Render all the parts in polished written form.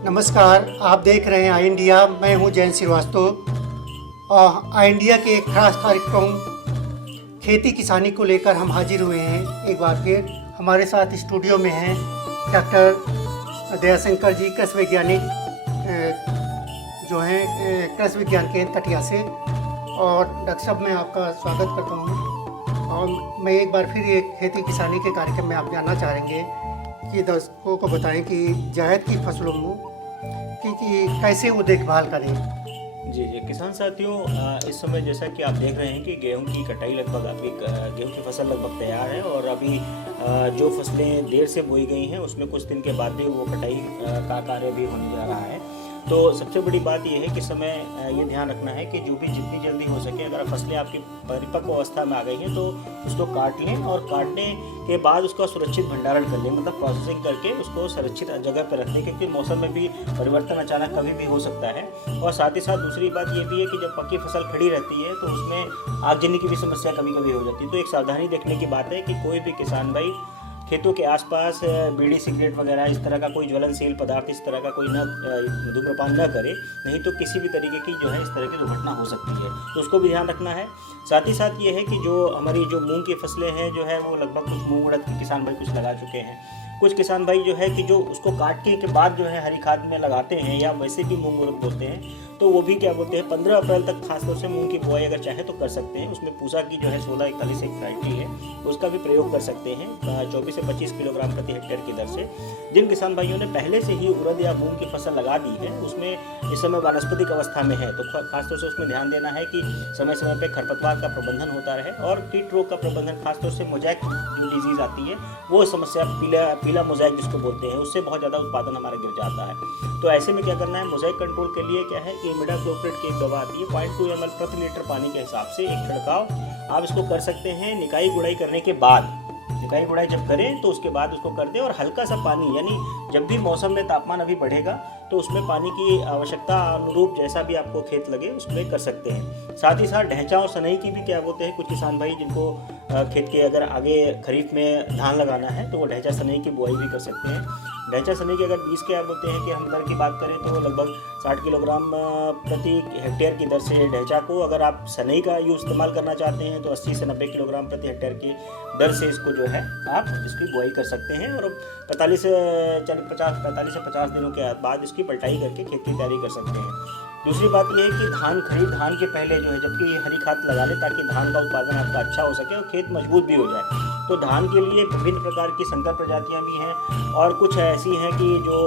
नमस्कार, आप देख रहे हैं आई इंडिया। मैं हूं जयंत श्रीवास्तव और आई इंडिया के एक खास कार्यक्रम खेती किसानी को लेकर हम हाजिर हुए हैं। एक बार फिर हमारे साथ स्टूडियो में हैं डॉक्टर दयाशंकर जी, कृषि वैज्ञानिक जो हैं कृषि विज्ञान केंद्र कटिया से। और डॉक्टर साहब, मैं आपका स्वागत करता हूं। और मैं एक बार फिर ये खेती किसानी के कार्यक्रम में आप जानना चाहेंगे कि दर्शकों को बताएं कि जायद की फसलों में कि कैसे वो देखभाल करें। जी किसान साथियों, इस समय जैसा कि आप देख रहे हैं कि गेहूं की कटाई लगभग आपकी गेहूं की फसल लगभग तैयार है और अभी जो फसलें देर से बोई गई हैं उसमें कुछ दिन के बाद भी वो कटाई का कार्य भी होने जा रहा है। तो सबसे बड़ी बात यह है कि समय ये ध्यान रखना है कि जो भी जितनी जल्दी हो सके, अगर फसलें आपकी परिपक्व अवस्था में आ गई हैं तो उसको काट लें और काटने के बाद उसका सुरक्षित भंडारण कर लें, मतलब प्रोसेसिंग करके उसको सुरक्षित जगह पर रखें, क्योंकि मौसम में भी परिवर्तन अचानक कभी भी हो सकता है। और साथ ही साथ दूसरी बात ये भी है कि जब पक्की फसल खड़ी रहती है तो उसमें आगजनी की भी समस्या कभी कभी हो जाती है। तो एक सावधानी देखने की बात है कि कोई भी किसान भाई खेतों के आसपास बीड़ी सिगरेट वगैरह इस तरह का कोई ज्वलनशील पदार्थ इस तरह का कोई धूम्रपान न करे, नहीं तो किसी भी तरीके की जो है इस तरह की दुर्घटना हो सकती है। तो उसको भी ध्यान रखना है। साथ ही साथ ये है कि जो हमारी जो मूंग की फसलें हैं जो है वो लगभग कुछ मूंग उड़द के किसान भाई कुछ लगा चुके हैं। कुछ किसान भाई जो है कि जो उसको काटने के बाद जो है हरी खाद में लगाते हैं या वैसे भी मूंग उड़द बोते हैं, तो वो भी क्या बोलते हैं 15 अप्रैल तक खासतौर से मूंग की बुआई अगर चाहे तो कर सकते हैं। उसमें पूसा की जो है 1641 एक वैरायटी है, उसका भी प्रयोग कर सकते हैं 24 से 25 किलोग्राम प्रति हेक्टेयर की दर से। जिन किसान भाइयों ने पहले से ही उड़द या मूंग की फसल लगा दी है, उसमें इस समय वानस्पतिक अवस्था में है, तो खासतौर से उसमें ध्यान देना है कि समय समय पर खरपतवार का प्रबंधन होता रहे और कीट रोग का प्रबंधन, खासतौर से मोजैक जो डिजीज आती है वो समस्या, पीला मोजैक जिसको बोलते हैं, उससे बहुत ज़्यादा उत्पादन हमारा गिर जाता है। तो ऐसे में क्या करना है, मोजैक कंट्रोल के लिए क्या है कि इमिडाक्लोप्रिड की एक दवा आती है 0.2 ml प्रति लीटर पानी के हिसाब से एक छिड़काव आप इसको कर सकते हैं। निकाई गुड़ाई करने के बाद, निकाई गुड़ाई जब करें तो उसके बाद उसको कर दें और हल्का सा पानी, यानी जब भी मौसम में तापमान अभी बढ़ेगा तो उसमें पानी की आवश्यकता अनुरूप जैसा भी आपको खेत लगे उसमें कर सकते हैं। साथ ही साथ ढैंचा और सनई की भी क्या बोलते हैं, कुछ किसान भाई जिनको खेत के अगर आगे खरीफ में धान लगाना है तो वो ढैंचा सनई की बुआई भी कर सकते हैं। ढैंचा सनई के अगर बीज के आप बोलते हैं कि हम दर की बात करें तो लगभग 60 किलोग्राम प्रति हेक्टेयर की दर से ढैंचा को, अगर आप सनई का यूज इस्तेमाल करना चाहते हैं तो 80 से 90 किलोग्राम प्रति हेक्टेयर की दर से इसको जो है आप इसकी बुआई कर सकते हैं। और 45 से 50 दिनों के बाद इसकी पलटाई करके खेत की तैयारी कर सकते हैं। दूसरी बात यह है कि धान के पहले जो है जबकि हरी खाद लगा लें ताकि धान का उत्पादन आपका अच्छा हो सके और खेत मजबूत भी हो जाए। तो धान के लिए विभिन्न प्रकार की संकर प्रजातियां भी हैं और कुछ ऐसी हैं कि जो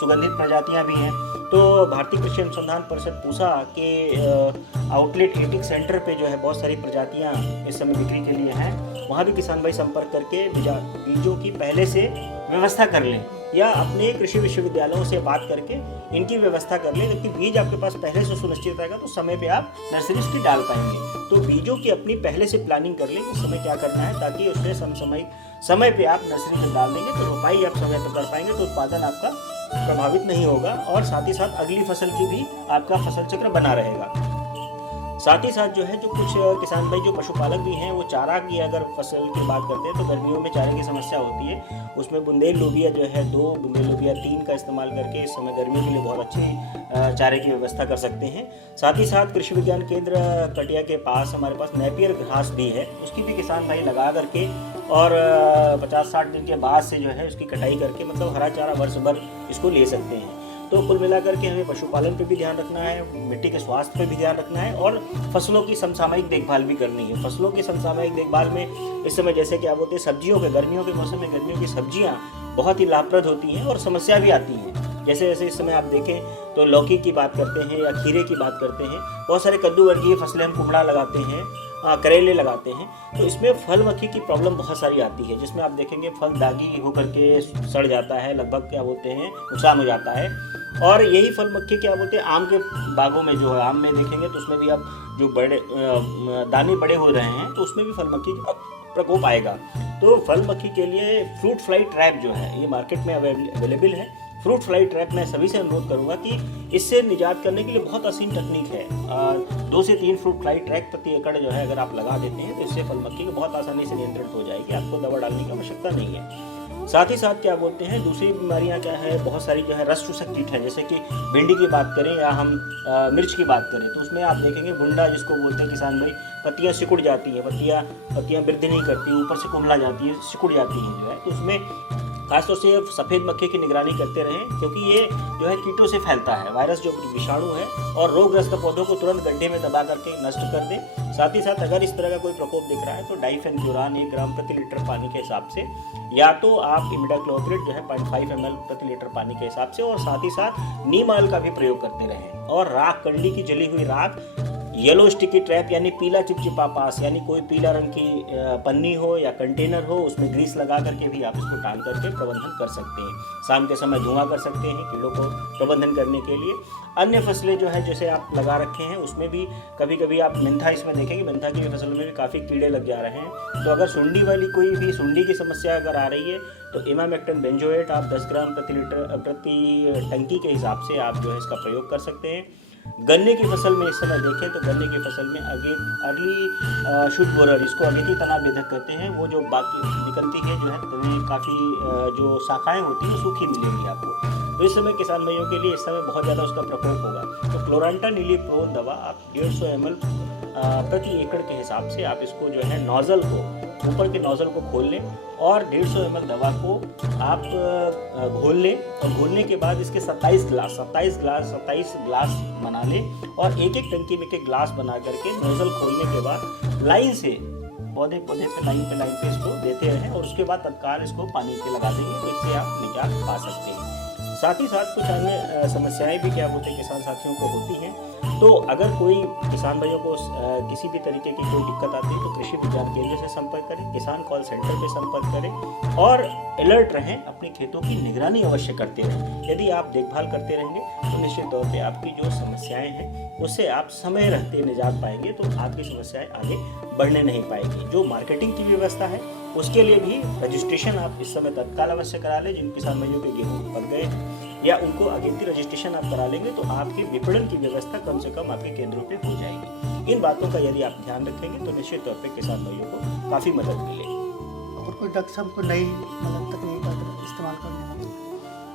सुगंधित प्रजातियां भी हैं। तो भारतीय कृषि अनुसंधान परिषद पूसा के आउटलेट हीटिंग सेंटर पे जो है बहुत सारी प्रजातियां इस समय बिक्री के लिए हैं। वहाँ भी किसान भाई संपर्क करके बीजों की पहले से व्यवस्था कर लें या अपने कृषि विश्वविद्यालयों से बात करके इनकी व्यवस्था कर लें, जबकि बीज आपके पास पहले से सुनिश्चित रहेगा तो समय पे आप नर्सरीज की डाल पाएंगे। तो बीजों की अपनी पहले से प्लानिंग कर लें उस समय क्या करना है, ताकि उससे समय पे आप नर्सरी में डाल देंगे तो रोपाई आप समय पर कर पाएंगे, तो उत्पादन आपका प्रभावित नहीं होगा और साथ ही साथ अगली फसल की भी आपका फसल चक्र बना रहेगा। साथ ही साथ जो है जो कुछ किसान भाई जो पशुपालक भी हैं वो चारा की अगर फसल की बात करते हैं तो गर्मियों में चारे की समस्या होती है। उसमें बुंदेल लोबिया जो है 2, बुंदेल लोबिया 3 का इस्तेमाल करके इस समय गर्मियों के लिए बहुत अच्छी चारे की व्यवस्था कर सकते हैं। साथ ही साथ कृषि विज्ञान केंद्र कटिया के पास हमारे पास नेपियर घास भी है, उसकी भी किसान भाई लगा करके और 50-60 दिन के बाद से जो है उसकी कटाई करके मतलब हरा चारा वर्ष भर इसको ले सकते हैं। तो कुल मिलाकर के हमें पशुपालन पे भी ध्यान रखना है, मिट्टी के स्वास्थ्य पे भी ध्यान रखना है और फसलों की समसामयिक देखभाल भी करनी है। फसलों की समसामयिक देखभाल में इस समय जैसे क्या बोलते हैं सब्जियों के, गर्मियों के मौसम में गर्मियों की सब्जियां बहुत ही लाभप्रद होती हैं और समस्या भी आती हैं। जैसे जैसे इस समय आप देखें तो लौकी की बात करते हैं या खीरे की बात करते हैं, बहुत सारे कद्दू वर्गीय फसलें हम कुमड़ा लगाते हैं, करेले लगाते हैं, तो इसमें फल मक्खी की प्रॉब्लम बहुत सारी आती है, जिसमें आप देखेंगे फल दागी होकर के सड़ जाता है, लगभग क्या बोलते हैं नुकसान हो जाता है। और यही फल मक्खी क्या बोलते हैं आम के बागों में जो है, आम में देखेंगे तो उसमें भी अब जो बड़े दाने बड़े हो रहे हैं तो उसमें भी फल मक्खी का प्रकोप आएगा। तो फल मक्खी के लिए फ्रूट फ्लाई ट्रैप जो है ये मार्केट में अवेलेबल है। फ्रूट फ्लाई ट्रैप मैं सभी से अनुरोध करूंगा कि इससे निजात करने के लिए बहुत आसान टेक्निक है। 2 से 3 फ्रूट फ्लाई ट्रैप प्रति एकड़ जो है अगर आप लगा देते हैं तो इससे फल मक्खी को बहुत आसानी से नियंत्रित हो जाएगी, आपको दवा डालने की आवश्यकता नहीं है। साथ ही साथ क्या बोलते हैं दूसरी बीमारियां क्या है, बहुत सारी जो है रस चूसक कीट है, जैसे कि भिंडी की बात करें या हम मिर्च की बात करें तो उसमें आप देखेंगे भुंडा जिसको बोलते हैं किसान भाई, पत्तियां सिकुड़ जाती हैं, पत्तियां वृद्धि नहीं करती, ऊपर से कुम्हला जाती है, सिकुड़ जाती हैं जो है, तो उसमें खासतौर से सफ़ेद मक्खी की निगरानी करते रहें, क्योंकि ये जो है कीटों से फैलता है, वायरस जो विषाणु है, और रोगग्रस्त पौधों को तुरंत गड्ढे में दबा करके नष्ट कर दें। साथ ही साथ अगर इस तरह का कोई प्रकोप दिख रहा है तो डाइफेनफ्यूरान 1 ग्राम प्रति लीटर पानी के हिसाब से, या तो आप इमिडाक्लोप्रिड जो है 0.5 ml प्रति लीटर पानी के हिसाब से, और साथ ही साथ नीम ऑयल का भी प्रयोग करते रहें। और राख, कंडली की जली हुई राख, येलो स्टिकी ट्रैप यानी पीला चिपचिपा पास, यानी कोई पीला रंग की पन्नी हो या कंटेनर हो, उसमें ग्रीस लगा करके भी आप इसको टांग करके प्रबंधन कर सकते हैं। शाम के समय धुआं कर सकते हैं कीड़ों को प्रबंधन करने के लिए। अन्य फसलें जो है जैसे आप लगा रखे हैं उसमें भी कभी कभी आप मेंथा इसमें देखेंगे, मेंथा की फसल में भी काफ़ी कीड़े लग जा रहे हैं। तो अगर सुंडी वाली कोई भी सुंडी की समस्या अगर आ रही है तो इमामेक्टिन बेंजोएट आप 10 ग्राम प्रति टंकी के हिसाब से आप जो है इसका प्रयोग कर सकते हैं। गन्ने की फसल में इस समय देखें तो गन्ने की फसल में अर्ली शूट बोरर, इसको अगेती तना भेदक कहते हैं, वो जो बाकी निकलती है जो है तने काफ़ी जो शाखाएं होती हैं सूखी मिलेंगी आपको। तो इस समय किसान भाइयों के लिए इस समय बहुत ज़्यादा उसका प्रकोप होगा। तो क्लोरांटा नीलीप्रोल दवा आप 150 ml प्रति एकड़ के हिसाब से आप इसको जो है नोजल को, ऊपर के नोजल को खोल लें और 150 ml दवा को आप घोल लें, और घोलने के बाद इसके 27 ग्लास बना लें, और एक टंकी में एक ग्लास बना करके नोजल खोलने के बाद लाइन से पौधे पे लाइन पे इसको देते रहें, और उसके बाद तत्काल इसको पानी पे लगा देंगे, तो इससे आप निजात पा सकते हैं। साथ ही साथ कुछ अन्य समस्याएं भी क्या बोलते हैं किसान साथियों को होती हैं। तो अगर कोई किसान भाइयों को किसी भी तरीके की कोई दिक्कत आती है तो कृषि विज्ञान केंद्र से संपर्क करें, किसान कॉल सेंटर पे संपर्क करें, और अलर्ट रहें, अपने खेतों की निगरानी अवश्य करते रहें। यदि आप देखभाल करते रहेंगे तो निश्चित तौर पे आपकी जो समस्याएं हैं उससे आप समय रहते निजात पाएंगे, तो आपकी समस्याएं आगे बढ़ने नहीं पाएगी। जो मार्केटिंग की व्यवस्था है उसके लिए भी रजिस्ट्रेशन आप इस समय तत्काल अवश्य करा लें। जिन किसान भाइयों के गेहूँ पक गए हैं या उनको अगेती रजिस्ट्रेशन आप करा लेंगे तो आपकी विपणन की व्यवस्था कम से कम आपके केंद्रों पे हो जाएगी। इन बातों का यदि आप ध्यान रखेंगे तो निश्चित तौर पे किसान भाइयों को काफ़ी मदद मिलेगी। और कोई डॉक्टर साहब को नई तकनीक का इस्तेमाल करना है?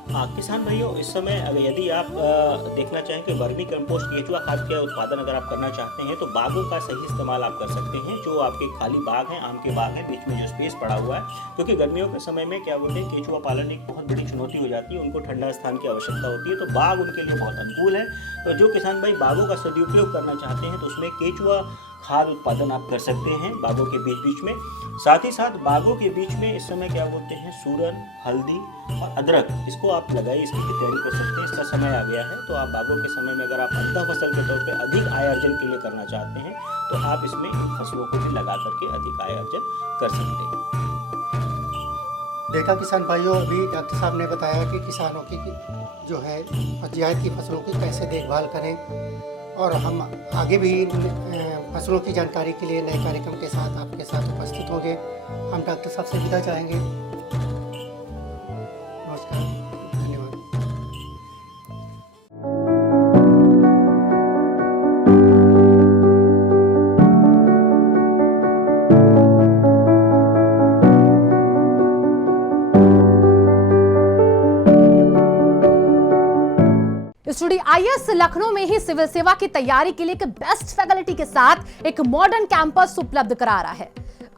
हाँ किसान भाइयों, इस समय अगर यदि आप देखना चाहें कि वर्मी कंपोस्ट केचुआ खाद का उत्पादन अगर आप करना चाहते हैं तो बागों का सही इस्तेमाल आप कर सकते हैं। जो आपके खाली बाग हैं, आम के बाग हैं, बीच में जो स्पेस पड़ा हुआ है, क्योंकि गर्मियों के समय में क्या बोलते हैं केचुआ पालन एक बहुत बड़ी चुनौती हो जाती है, उनको ठंडा स्थान की आवश्यकता होती है, तो बाग उनके लिए बहुत अनुकूल है। तो जो किसान भाई बागों का सदुपयोग करना चाहते हैं तो उसमें केचुआ खाद उत्पादन आप कर सकते हैं बागों के बीच में। साथ ही साथ बागों के बीच में इस समय क्या बोलते हैं सूरन, हल्दी और अदरक, इसको आप लगाइए, इसकी भी तैयारी कर सकते हैं। इसका समय आ गया है, तो आप बागों के समय में अगर आप अंतः फसल के तौर पे अधिक आय अर्जन के लिए करना चाहते हैं तो आप इसमें इन फसलों को भी लगा करके अधिक आय अर्जन कर सकते हैं। देखा किसान भाइयों, अभी डॉक्टर साहब ने बताया कि किसानों की जो है जायद की फसलों की कैसे देखभाल करें, और हम आगे भी फसलों की जानकारी के लिए नए कार्यक्रम के साथ आपके साथ उपस्थित होंगे। हम डॉक्टर साहब से विदा चाहेंगे। नमस्कार, धन्यवाद। स्टूडियो आईएएस लखनऊ में ही सिविल सेवा की तैयारी के लिए एक बेस्ट फैकल्टी के साथ एक मॉडर्न कैंपस उपलब्ध करा रहा है।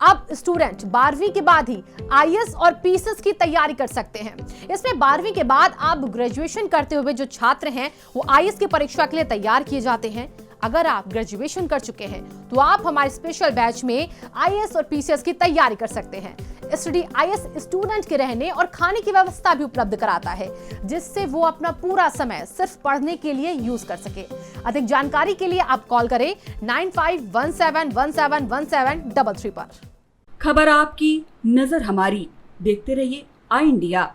अब स्टूडेंट 12वीं के बाद ही आईएएस और पीसीएस की तैयारी कर सकते हैं। इसमें 12वीं के बाद आप ग्रेजुएशन करते हुए जो छात्र हैं वो आईएएस की परीक्षा के लिए तैयार किए जाते हैं। अगर आप ग्रेजुएशन कर चुके हैं तो आप हमारे स्पेशल बैच में आईएएस और पीसीएस की तैयारी कर सकते हैं। STDIS स्टूडेंट के रहने और खाने की व्यवस्था भी उपलब्ध कराता है, जिससे वो अपना पूरा समय सिर्फ पढ़ने के लिए यूज कर सके। अधिक जानकारी के लिए आप कॉल करें 9517171733 पर। खबर आपकी, नजर हमारी। देखते रहिए आई इंडिया।